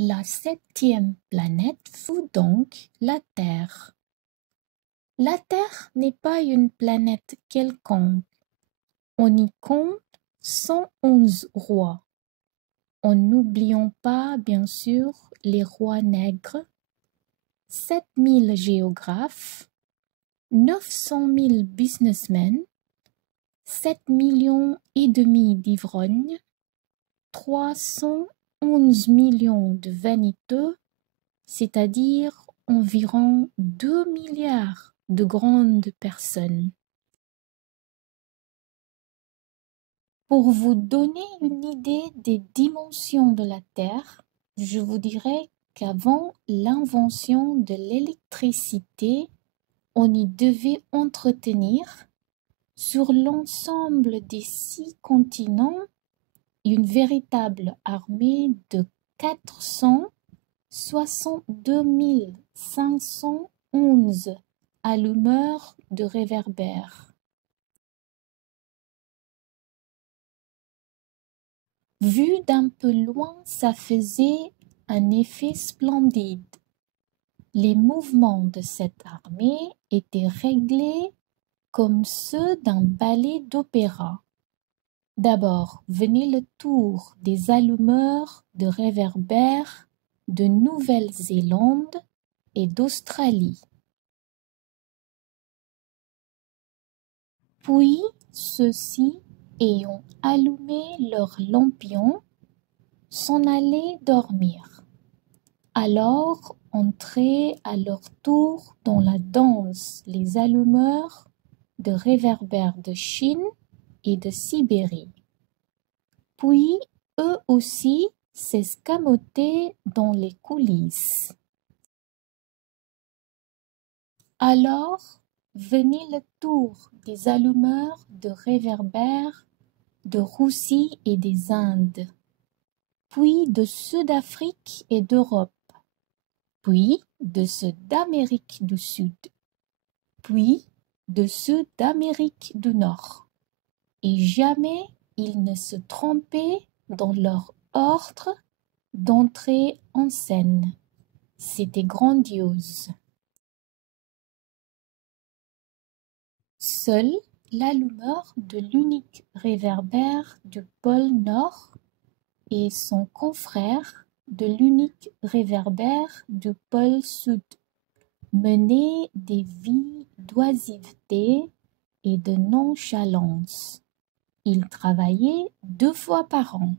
La septième planète fut donc la Terre. La Terre n'est pas une planète quelconque. On y compte 111 rois. En n'oubliant pas, bien sûr, les rois nègres, 7000 géographes, 900 000 businessmen, 7 millions et demi d'ivrognes, 311 millions de vaniteux, c'est-à-dire environ 2 milliards de grandes personnes. Pour vous donner une idée des dimensions de la Terre, je vous dirais qu'avant l'invention de l'électricité, on y devait entretenir sur l'ensemble des 6 continents une véritable armée de 462 511 allumeurs de réverbères. Vu d'un peu loin, ça faisait un effet splendide. Les mouvements de cette armée étaient réglés comme ceux d'un ballet d'opéra. D'abord venait le tour des allumeurs de réverbères de Nouvelle-Zélande et d'Australie. Puis ceux-ci, ayant allumé leurs lampions, s'en allaient dormir. Alors entraient à leur tour dans la danse les allumeurs de réverbères de Chine et de Sibérie. Puis eux aussi s'escamotaient dans les coulisses. Alors venait le tour des allumeurs de réverbères de Russie et des Indes, puis de ceux d'Afrique et d'Europe, puis de ceux d'Amérique du Sud, puis de ceux d'Amérique du Nord. Et jamais ils ne se trompaient dans leur ordre d'entrer en scène. C'était grandiose. Seul l'allumeur de l'unique réverbère du pôle Nord et son confrère de l'unique réverbère du pôle Sud menaient des vies d'oisiveté et de nonchalance. Ils travaillaient 2 fois par an.